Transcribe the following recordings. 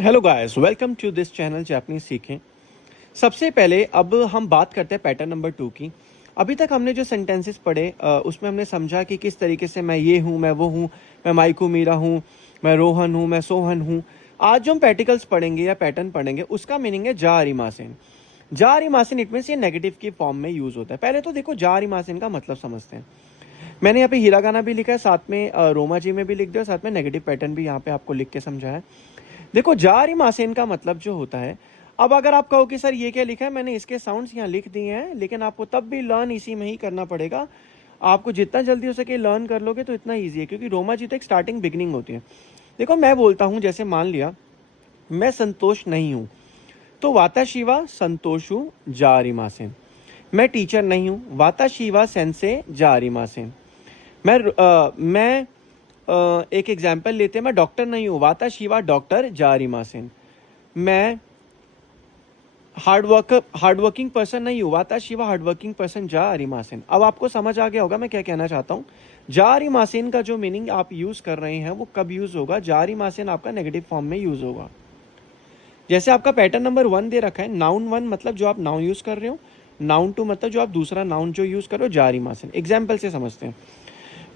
Hello guys, welcome to this channel Japanese सीखें। सबसे पहले अब हम बात करते हैं पैटर्न नंबर 2 की। अभी तक हमने जो सेंटेंसेस पढ़े उसमें हमने समझा कि किस तरीके से मैं ये हूँ, मैं वो हूँ, मैं माइकू मीरा हूँ, मैं रोहन हूँ, मैं सोहन हूँ। आज जो हम पैर्टिकल्स पढ़ेंगे या पैटर्न पढ़ेंगे उसका मीनिंग है जा अरिमासेन। जा अरिमासेन इट मीन्स ये नेगेटिव की फॉर्म में यूज होता है। पहले तो देखो जा अरिमासेन का मतलब समझते हैं। मैंने यहाँ पे हिरागाना भी लिखा है, साथ में रोमा जी में भी लिख दिया, साथ में नेगेटिव पैटर्न भी यहाँ पे आपको लिख के समझा है। देखो जा अरिमासेन का मतलब जो होता है, अब अगर आप कहो कि सर ये क्या लिखा है, मैंने इसके साउंड्स यहाँ लिख दिए हैं, लेकिन आपको तब भी लर्न इसी में ही करना पड़ेगा। आपको जितना जल्दी हो सके लर्न कर लोगे तो इतना ईजी है, क्योंकि रोमा जी तो एक स्टार्टिंग बिगनिंग होती है। देखो मैं बोलता हूँ, जैसे मान लिया मैं संतोष नहीं हूँ, तो वाता शिवा संतोषु जा अरिमासेन। मैं टीचर नहीं हूँ, वाता शिवा सेंसे जा अरिमासेन। मैं एक एग्जाम्पल लेते हैं, मैं डॉक्टर नहीं हूँ, वाता शिवा डॉक्टर जा अरिमासेन। मैं हार्डवर्किंग पर्सन नहीं हूँ, वाता शिवा हार्डवर्किंग पर्सन जा अरिमासेन। अब आपको समझ आ गया होगा मैं क्या कहना चाहता हूँ। जा अरिमासेन का जो मीनिंग आप यूज कर रहे हैं वो कब यूज होगा, जा अरिमासेन आपका नेगेटिव फॉर्म में यूज होगा। जैसे आपका पैटर्न नंबर 1 दे रखा है, नाउन 1 मतलब जो आप नाउन यूज कर रहे हो, नाउन 2 मतलब जो आप दूसरा नाउन जो यूज कर रहे हो, जा अरिमासेन। एग्जाम्पल से समझते हैं।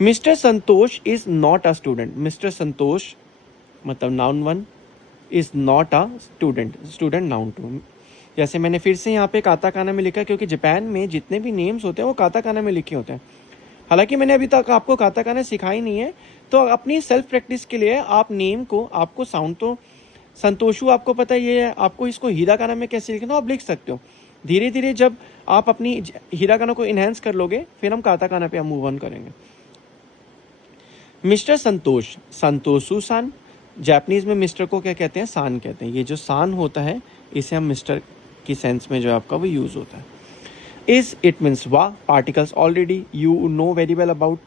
Mister Santosh is not a student. Mister Santosh मतलब noun 1 is not a student, student noun 2। जैसे मैंने फिर से यहाँ पे काताकाना में लिखा, क्योंकि जापान में जितने भी नेम्स होते हैं वो काताकाना में लिखे होते हैं। हालांकि मैंने अभी तक आपको काताकाना सिखाई नहीं है, तो अपनी सेल्फ प्रैक्टिस के लिए आप नेम को, आपको साउंड तो संतोषु आपको पता ही है, आपको इसको हिरागाना में कैसे लिखना आप लिख सकते हो। धीरे धीरे जब आप अपनी हिरागाना को इनहेंस कर लोगे, फिर हम काताकाना पे हम मूव ऑन करेंगे। मिस्टर संतोष, संतोषु सान। जापानीज में मिस्टर को क्या कहते हैं, सान कहते हैं। ये जो सान होता है इसे हम मिस्टर की सेंस में जो आपका वो यूज होता है। इज इट मीन्स वा, particles already you know very well about.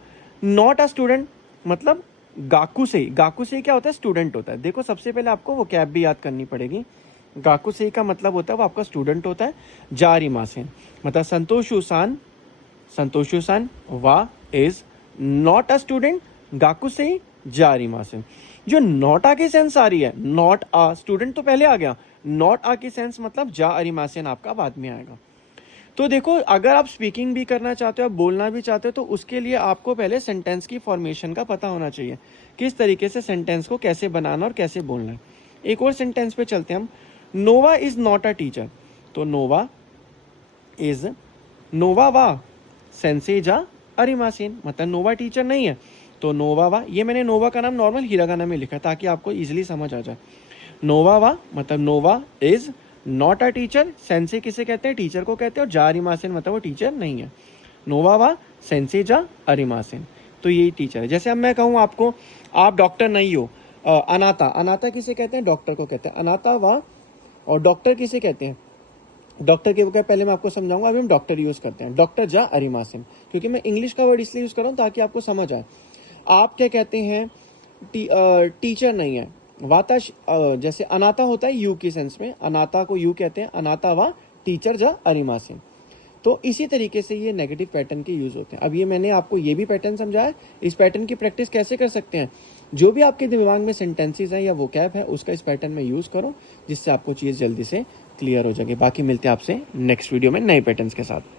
Not a student मतलब गाकुसे। गाकुसे क्या होता है, स्टूडेंट होता है। देखो सबसे पहले आपको वो कैब भी याद करनी पड़ेगी। गाकुसे का मतलब होता है वो आपका स्टूडेंट होता है। जा अरिमासेन मतलब संतोषु सान, संतोषु सान वा इज नॉट अ स्टूडेंट, गाकुसे जा अरिमासेन। जो नॉट आ की सेंस आ रही है, नॉट आ, स्टूडेंट तो पहले आ गया, नॉट आ की सेंस मतलब जा अरिमासेन आपका बाद में आएगा। तो देखो अगर आप स्पीकिंग भी करना चाहते हो, आप बोलना भी चाहते हो, तो उसके लिए आपको पहले सेंटेंस की फॉर्मेशन का पता होना चाहिए, किस तरीके से सेंटेंस को कैसे बनाना और कैसे बोलना है। एक और सेंटेंस पे चलते हैं हम। नोवा इज नॉट अ टीचर, तो नोवा इज, नोवा वा सेंसे जा अरिमासेन मतलब नोवा टीचर नहीं है, तो नोवा वा, ये मैंने नोवा का नाम नॉर्मल हिरागाना में लिखा ताकि आपको इजीली समझ आ जाए। नोवा वा मतलब Nova is not a teacher. सेंसे किसे कहते हैं, टीचर को कहते हैं, और जा अरिमासेन मतलब वो टीचर नहीं है। नोवा वा सेंसे जा अरिमासेन, तो यही टीचर है। जैसे अब मैं कहूँ आपको, आप डॉक्टर नहीं हो, अनाथा, अनाथा किसे कहते हैं, डॉक्टर को कहते हैं। अनाथा वा, और डॉक्टर किसे कहते हैं, डॉक्टर के क्या पहले मैं आपको समझाऊंगा। अभी हम डॉक्टर यूज करते हैं, डॉक्टर जा अरिमासेन, क्योंकि मैं इंग्लिश का वर्ड इसलिए यूज कर रहा हूँ ताकि आपको समझ आए। आप क्या कहते हैं, टीचर नहीं है, वाता जैसे अनाथा होता है यू की सेंस में, अनाथा को यू कहते हैं, अनाथा वा टीचर जा अरिमासेन। तो इसी तरीके से ये नेगेटिव पैटर्न के यूज होते हैं। अब ये मैंने आपको ये भी पैटर्न समझाया, इस पैटर्न की प्रैक्टिस कैसे कर सकते हैं। जो भी आपके दिमाग में सेंटेंसेस है या वोकैब है उसका इस पैटर्न में यूज करो, जिससे आपको चीज़ जल्दी से क्लियर हो जाएगी। बाकी मिलते हैं आपसे नेक्स्ट वीडियो में नए पैटर्न्स के साथ।